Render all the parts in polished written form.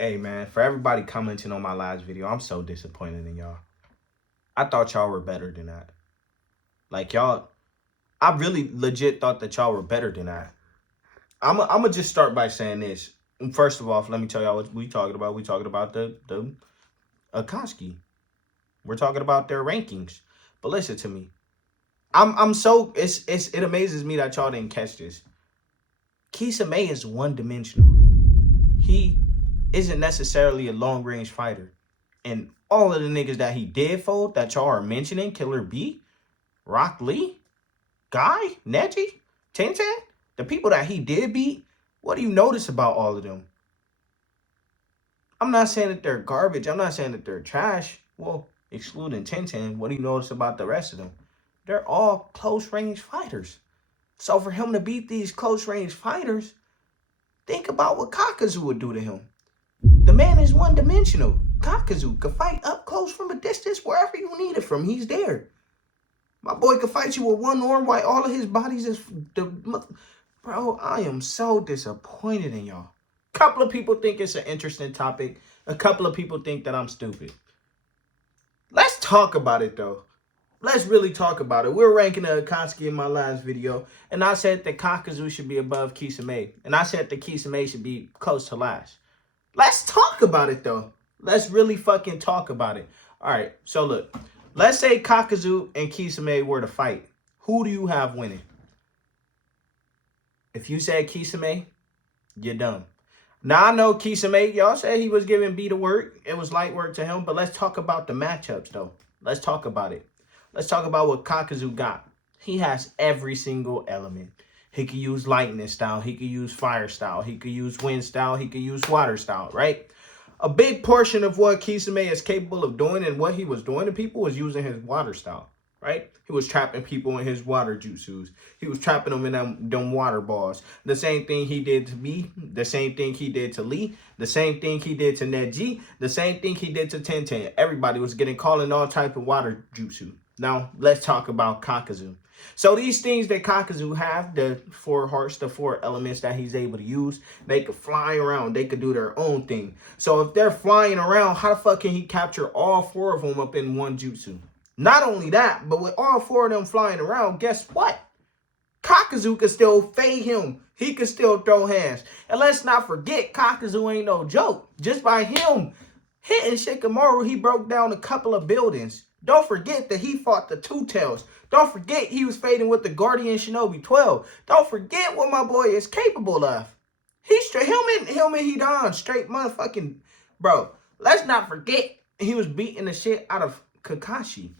Hey man, for everybody commenting on my last video, I'm so disappointed in y'all. I thought y'all were better than that. Like y'all, I really legit thought that y'all were better than that. I'm gonna just start by saying this. First of all, let me tell y'all what we talking about. We talking about the Akatsuki. We're talking about their rankings. But listen to me. I'm so it amazes me that y'all didn't catch this. Kisame is one dimensional. He isn't necessarily a long range fighter. And all of the niggas that he did fold that y'all are mentioning, Killer B, Rock Lee, Guy, Neji, Tenten, the people that he did beat, what do you notice about all of them? I'm not saying that they're garbage. I'm not saying that they're trash. Well, excluding Tenten, what do you notice about the rest of them? They're all close range fighters. So for him to beat these close range fighters, think about what Kakazu would do to him. The man is one dimensional. Kakazu could fight up close from a distance wherever you need it from. He's there. My boy could fight you with one arm while all of his bodies is the. Bro, I am so disappointed in y'all. Couple of people think it's an interesting topic. A couple of people think that I'm stupid. Let's talk about it though. Let's really talk about it. We're ranking the Akatsuki in my last video, and I said that Kakazu should be above Kisame, and I said that Kisame should be close to last. Let's talk about it though. Let's really fucking talk about it. All right, so look. Let's say Kakazu and Kisame were to fight. Who do you have winning? If you said Kisame, you're dumb. Now, I know Kisame, y'all said he was giving B to work. It was light work to him, but let's talk about the matchups, though. Let's talk about it. Let's talk about what Kakazu got. He has every single element. He could use lightning style. He could use fire style. He could use wind style. He could use water style, right? A big portion of what Kisame is capable of doing and what he was doing to people was using his water style, right? He was trapping people in his water jutsus. He was trapping them in them water balls. The same thing he did to me, the same thing he did to Lee, the same thing he did to Neji, the same thing he did to Tenten. Everybody was getting caught in all type of water jutsu. Now, let's talk about Kakazu. So these things that Kakazu have, the four hearts, the four elements that he's able to use, they could fly around. They could do their own thing. So if they're flying around, how the fuck can he capture all four of them up in one jutsu? Not only that, but with all four of them flying around, guess what? Kakazu could still fade him. He could still throw hands. And let's not forget, Kakazu ain't no joke. Just by him hitting Shikamaru, he broke down a couple of buildings. Don't forget that he fought the Two Tails. Don't forget he was fading with the Guardian Shinobi 12. Don't forget what my boy is capable of. He's straight, him and Hidan, straight motherfucking, bro. Let's not forget he was beating the shit out of Kakashi.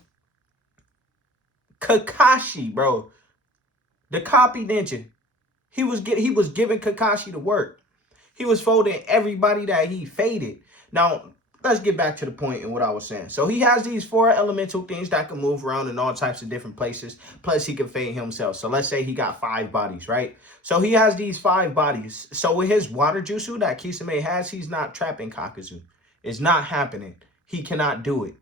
Kakashi, bro. The copy ninja. He was giving Kakashi the work. He was folding everybody that he faded. Now, let's get back to the point in what I was saying. So he has these four elemental things that can move around in all types of different places. Plus, he can fade himself. So let's say he got 5 bodies, right? So he has these 5 bodies. So with his water jutsu that Kisame has, he's not trapping Kakazu. It's not happening. He cannot do it.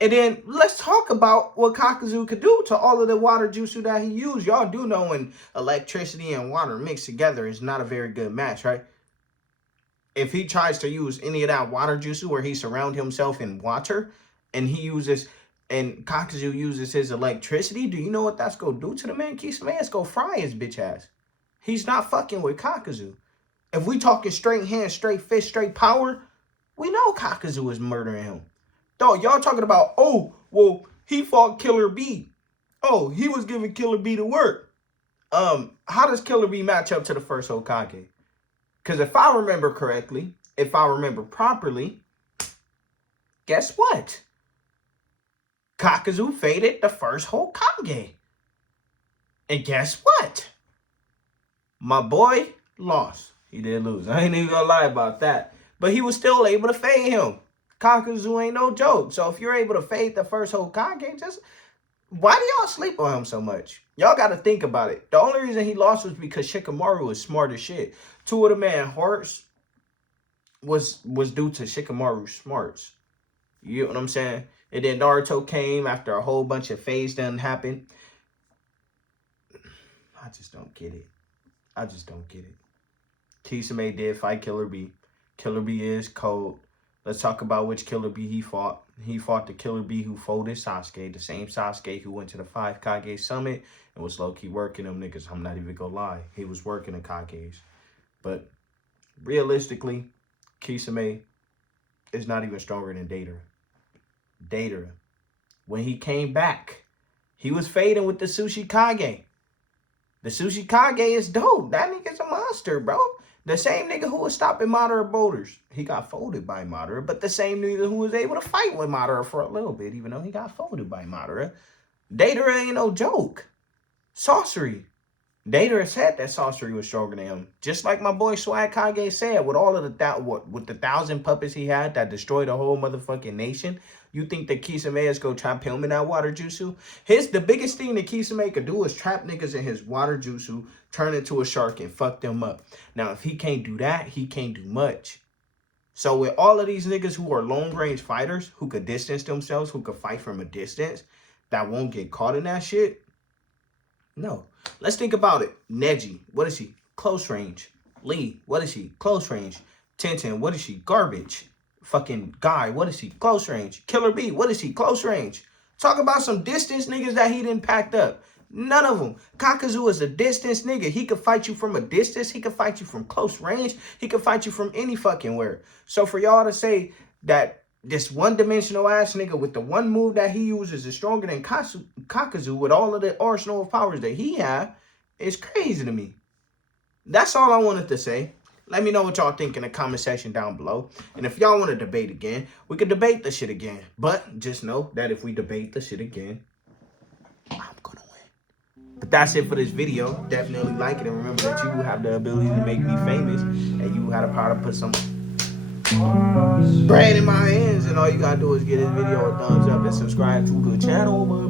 And then let's talk about what Kakazu could do to all of the water jutsu that he used. Y'all do know when electricity and water mixed together is not a very good match, right? If he tries to use any of that water jutsu where he surrounds himself in water and Kakazu uses his electricity, do you know what that's going to do to the man? Kisame is going to fry his bitch ass. He's not fucking with Kakazu. If we talking straight hands, straight fist, straight power, we know Kakazu is murdering him. Though y'all talking about, oh, well, he fought Killer B. Oh, he was giving Killer B the work. How does Killer B match up to the first Hokage? Because if I remember correctly, if I remember properly, guess what? Kakazu faded the first Hokage. And guess what? My boy lost. He did lose. I ain't even gonna lie about that. But he was still able to fade him. Kakazu ain't no joke. So if you're able to fade the first Hokage, just why do y'all sleep on him so much? Y'all got to think about it. The only reason he lost was because Shikamaru was smart as shit. 2 of the man hearts was due to Shikamaru's smarts. You know what I'm saying? And then Naruto came after a whole bunch of phase done happened. I just don't get it. I just don't get it. Kisame did fight Killer B. Killer Bee is cold. Let's talk about which Killer Bee he fought. He fought the Killer Bee who folded Sasuke, the same Sasuke who went to the 5 Kage Summit and was low-key working them niggas. I'm not even gonna lie. He was working the Kages. But realistically, Kisame is not even stronger than Deidara. Deidara, when he came back, he was fading with the Sushi Kage. The Sushi Kage is dope. That nigga's a monster, bro. The same nigga who was stopping Madara boulders. He got folded by Madara, but the same nigga who was able to fight with Madara for a little bit, even though he got folded by Madara. Deidara ain't no joke. Sorcery. Deidara said that sorcery was stronger than him. Just like my boy Swag Kage said, with all of the 1,000 puppets he had that destroyed the whole motherfucking nation. You think that Kisame is gonna trap him in that water jutsu? The biggest thing that Kisame could do is trap niggas in his water jutsu, turn into a shark, and fuck them up. Now, if he can't do that, he can't do much. So with all of these niggas who are long-range fighters, who could distance themselves, who could fight from a distance, that won't get caught in that shit, no. Let's think about it. Neji, what is he? Close range. Lee, what is he? Close range. Tenten, what is he? Garbage. Fucking Guy, what is he? Close range. Killer Bee, what is he? Close range. Talk about some distance niggas that he didn't pack up. None of them. Kakazu is a distance nigga. He could fight you from a distance. He could fight you from close range. He could fight you from any fucking where. So for y'all to say that this one-dimensional ass nigga with the one move that he uses is stronger than Kakazu with all of the arsenal of powers that he have is crazy to me. That's all I wanted to say. Let me know what y'all think in the comment section down below. And if y'all want to debate again, we could debate the shit again. But just know that if we debate the shit again, I'm gonna win. But that's it for this video. Definitely like it, and remember that you have the ability to make me famous, and you have the power to put some bread in my hands, and all you gotta do is give this video a thumbs up and subscribe to the channel.